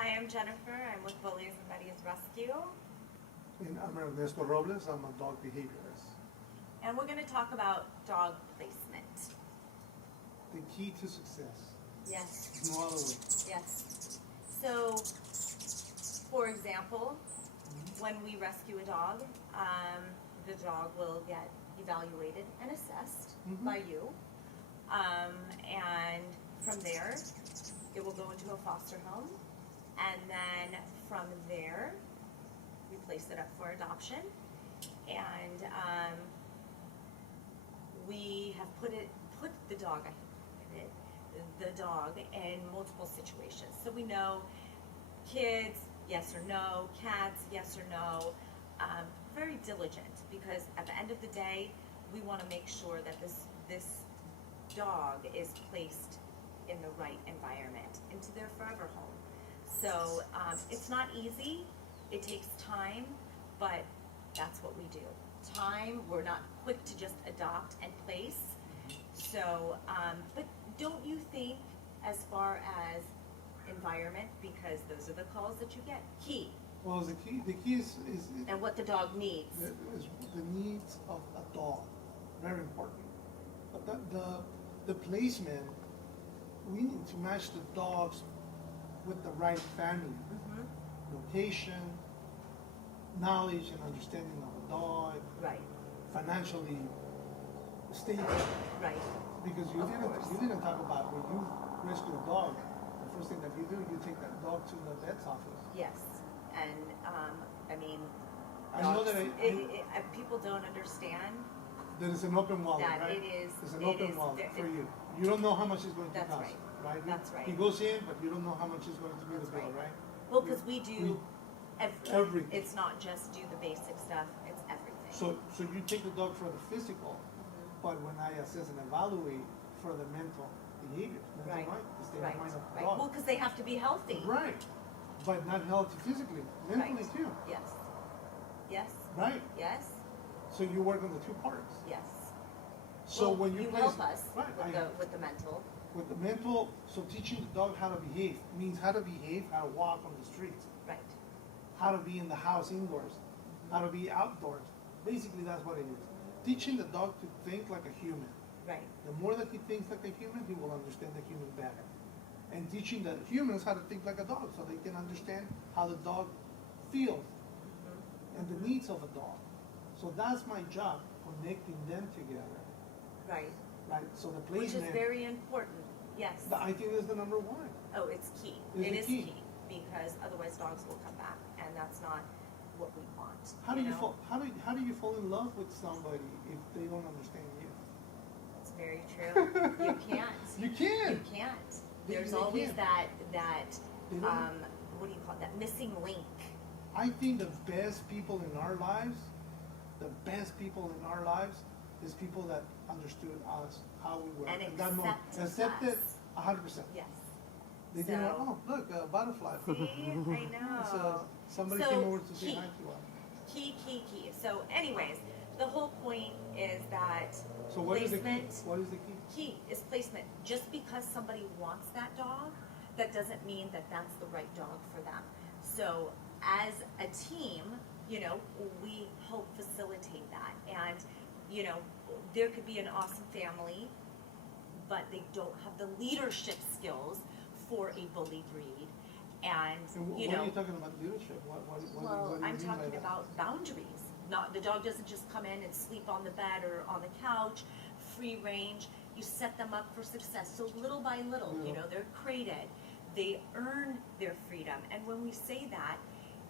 Hi, I'm Jennifer. I'm with Bullies and Buddies Rescue. And I'm Ernesto Robles. I'm a dog behaviorist. And we're going to talk about dog placement. The key to success. Yes. No other way. Yes. So, for example, when we rescue a dog, the dog will get evaluated and assessed by you. And from there, it will go into a foster home. And then from there, we place it up for adoption. And we have put the dog, the dog in multiple situations. So we know kids, yes or no, cats, yes or no. Very diligent, because at the end of the day, we want to make sure that this dog is placed in the right environment, into their forever home. So it's not easy, it takes time, but that's what we do. Time, we're not quick to just adopt and place. So, but don't you think, as far as environment, because those are the calls that you get, key, Well, the key is and what the dog needs. the needs of a dog. Very important. But the placement, we need to match the dogs with the right family, location, knowledge and understanding of a dog, Right, financially stable. right. Because you didn't talk about when you rescue a dog, the first thing that you do, you take that dog to the vet's office. Yes, and I mean, I know dogs, that people don't understand there is an open wallet, that right? it is. There's an it open is wallet there- for you. You don't know how much it's going to That's cost, right? That's right. He goes in, but you don't know how much is going to be the That's bill, right. right? Well, because we do everything. Everything. It's not just do the basic stuff, it's everything. So you take the dog for the physical, but when I assess and evaluate for the mental behavior, Right, the state right, of mind of the right. dog. Well, because they have to be healthy. Right, but not healthy physically, mentally Right. too, Yes. Yes. right? Yes. So you work on the two parts. Yes. So Well, when you place, help us right, with the mental. with the mental, so teaching the dog how to behave means how to behave, how to walk on the streets, Right. how to be in the house indoors, how to be outdoors. Basically, that's what it is. Teaching the dog to think like a human. Right. The more that he thinks like a human, he will understand the human better. And teaching the humans how to think like a dog, so they can understand how the dog feels and the needs of a dog. So that's my job, connecting them together, Right. right? So the Which placement, is very important. Yes. I think is the number one. Oh, it's key. Is It it is key? key, because otherwise dogs will come back, and that's not what we want. How do you know? fall? How do you fall in love with somebody if they don't understand you? It's very true. You can't. You can't. You can't. They- There's they always can't. that They don't- what do you call it? That missing link. I think the best people in our lives, is people that understood us, how we were. And at that moment. accepted Accepted us. 100%. Yes. They didn't know, So- oh, look, a butterfly. See, I know. So somebody So, came over to say key. hi to us. Key. So anyways, the whole point is that So what is the key? placement. What is the key? Key is placement. Just because somebody wants that dog, that doesn't mean that that's the right dog for them. So as a team, we help facilitate that. And, there could be an awesome family, but they don't have the leadership skills for a bully breed. And, And what are you talking about leadership? What do you well, I'm mean by talking that? about boundaries. Not, the dog doesn't just come in and sleep on the bed or on the couch, free range. You set them up for success. So little by little, Yeah. they're crated. They earn their freedom. And when we say that,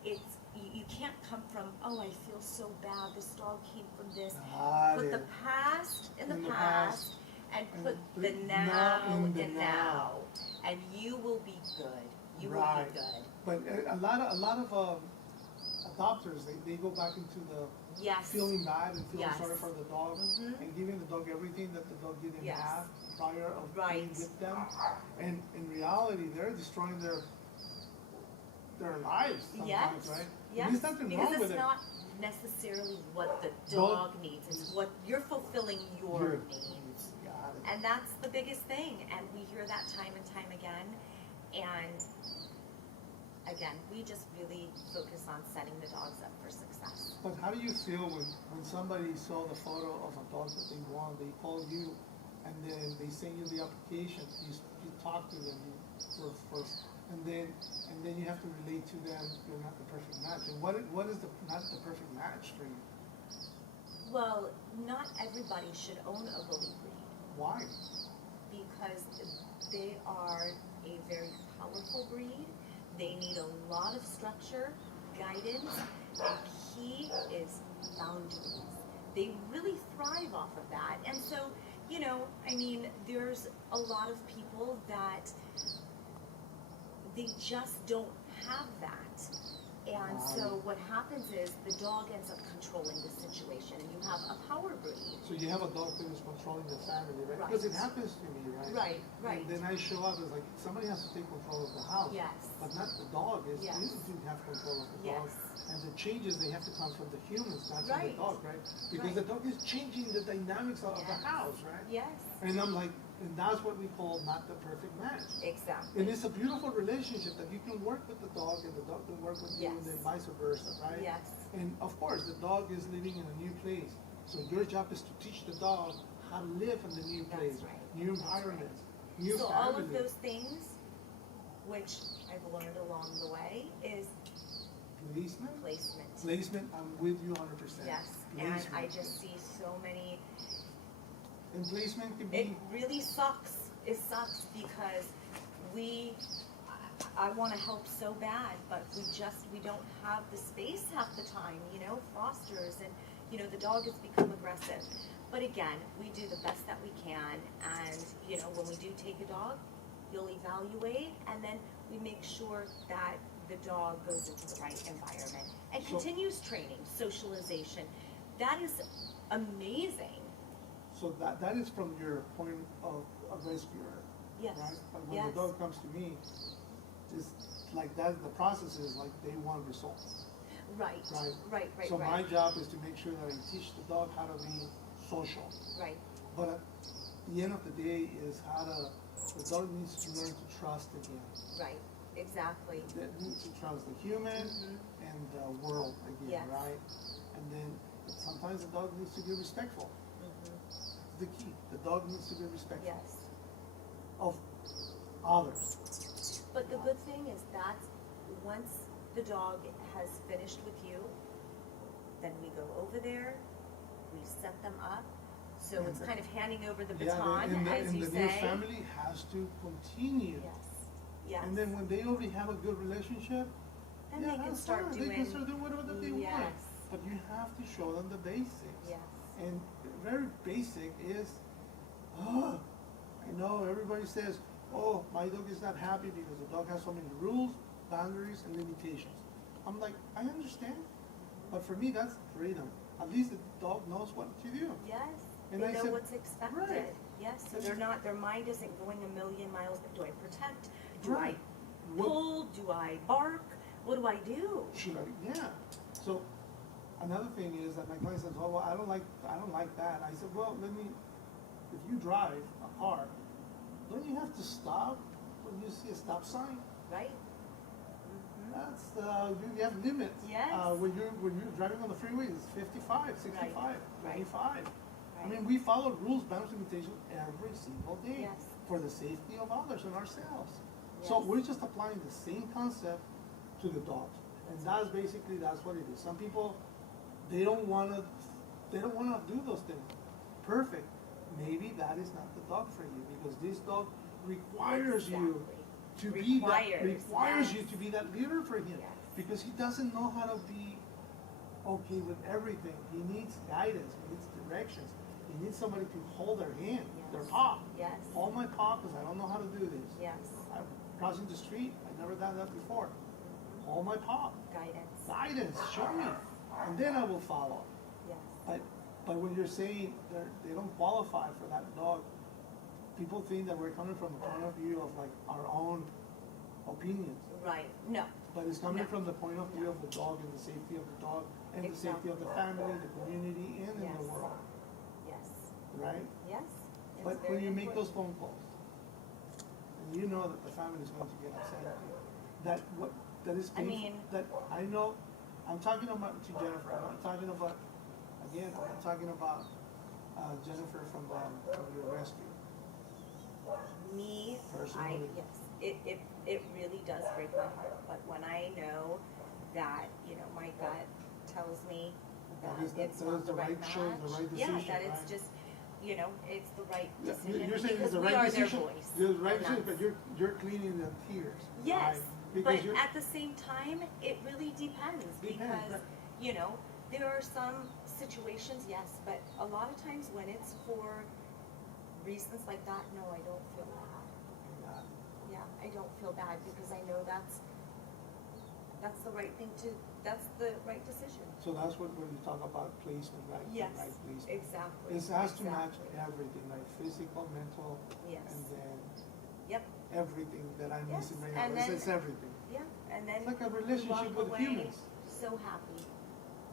it's, you can't come from, oh, I feel so bad, this dog came from this. Got Put the it. past in the In the past and and put put the now now in in the now. now. And you will be good. You will Right. be good. But a lot of adopters, they go back into the Yes. feeling bad and feeling Yes. sorry for the dog Mhm. and giving the dog everything that the dog didn't Yes. have prior of Right. being with them. And in reality, they're destroying their lives sometimes, Yes. right? Yes. And there's nothing because wrong it's with it. not necessarily what the Dog- dog needs. It's what you're fulfilling your Your- needs. Got it. And that's the biggest thing. And we hear that time and time again. And again, we just really focus on setting the dogs up for success. But how do you feel when somebody saw the photo of a dog that they want, they call you, and then they send you the application, you talk to them for and then you have to relate to them you're not the perfect match. And what is the not the perfect match for you? Well, not everybody should own a bully breed Why? because they are a very powerful breed. They need a lot of structure, guidance, and key is boundaries. They really thrive off of that. And so, I mean, there's a lot of people that they just don't have that. And so what happens is the dog ends up controlling the situation, and you have a power breed. So you have a dog that is controlling the family, right? Right. Because it happens to me, right? Right. And then I show up as like somebody has to take control of the house. Yes. But not the dog. It's Yes. you to have control of the dog. Yes. And the changes they have to come from the humans, not from the Right. dog, right? Because Right. the dog is changing the dynamics of the Yes. house, right? Yes. And I'm like, and that's what we call not the perfect match. Exactly. And it's a beautiful relationship that you can work with the dog and the dog can work with you and Yes. then vice versa, right? Yes. And of course, the dog is living in a new place. So your job is to teach the dog how to live in the new That's place, right. new That's environment, right. new So family. all of those things, which I've learned along the way, is Placement? placement. Placement, I'm with you 100%. Yes. Placement. And I just see so many. And placement can It be, really sucks. It sucks because I want to help so bad, but we don't have the space half the time, fosters, and, the dog has become aggressive. But again, we do the best that we can, and, when we do take a dog, you'll evaluate, and then we make sure that the dog goes into the right environment and So- continues training, socialization. That is amazing. so that is from your point of a rescuer, Yes. right? But when Yes. the dog comes to me, it's like that, the process is like they want results. Right. Right. Right. So my job is to make sure that I teach the dog how to be social. Right. But at the end of the day is the dog needs to learn to trust again. Right. Exactly. They need to trust the human and the world again, Yes. right? And then sometimes the dog needs to be respectful. It's the key. The dog needs to be respectful Yes. of others. But the good thing is that once the dog has finished with you, then we go over there, we set them up. So it's kind of handing over the baton, and as you the new say. family has to continue. Yes. Yes. And then when they already have a good relationship, Then yeah, they can that's start fine. doing. They can start doing whatever they want. Yes. But you have to show them the basics. Yes. And very basic is, I know everybody says, oh, my dog is not happy because the dog has so many rules, boundaries, and limitations. I'm like, I understand, but for me, that's freedom. At least the dog knows what to do. Yes. And They I know said, what's expected. right. Yes. So their mind isn't going a million miles. Do I protect? Do Right. I What- pull? Do I bark? What do I do? Should I? Yeah. So another thing is that my client says, "Oh, well, I don't like that." I said, "Well, if you drive a car, don't you have to stop when you see a stop sign? Right. That's you have limits. Yes. When you're driving on the freeway, it's 55, 65, Right. 25. I Right. mean, we follow rules, boundaries, limitations every single day Yes. for the safety of others and ourselves. So Yes. we're just applying the same concept to the dogs, and that's what it is. Some people they don't wanna do those things. Perfect. Maybe that is not the dog for you because this dog requires you Exactly. to be that Requires, you yes. to be that leader for him Yes. because he doesn't know how to be okay with everything. He needs guidance. He needs directions. He needs somebody to hold their hand, their Yes. paw. Yes. Hold my paw because I don't know how to do this. Yes. I'm crossing the street. I've never done that before. Hold my paw. Guidance. Guidance. Show me, and then I will follow. Yes. But when you're saying they don't qualify for that dog, people think that we're coming from a point of view of like our own opinions. Right. No. But it's coming No. from the point of view of the dog and the safety of the dog and the safety of the family, the community, and in Yes. the world, Yes. right? Yes. It's But very when you make those important. phone calls, and you know that the family is going to get upset at you, that that is I painful, mean- that I know, I'm talking about to Jennifer, I'm not talking about, again, I'm not talking about, Jennifer from your rescue. Me, Personally. it really does break my heart, but when I know that, you know, my gut tells me that it's not the right match. Shows the right Yeah, decision, that it's right? just, you know, it's the right Yeah, decision you're saying it's because the we right are their decision, voice. the right and decision, but that's- you're cleaning the tears. Yes, right? but Because you're, at the same time, it really depends because, right. you know, there are some situations, yes, but a lot of times when it's for reasons like that, no, I don't feel bad. Yeah, I don't feel bad because I know that's the right thing to, that's the right decision. so that's what, when you talk about placement, right? The Yes, right placement. exactly. It has to match exactly. everything, like physical, mental, Yes. and then Yep, everything that I'm Yes, missing right and now. then- It's everything. yeah, and then It's like a you relationship walk with away humans. so happy.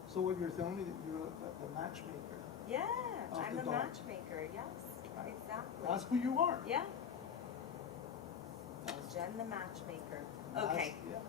So what you're telling me, that you're the matchmaker. Yeah, Of I'm the a dog. matchmaker, yes, Right. exactly. That's who you are. Yeah, That's- Jen the matchmaker. that's- Okay, yeah.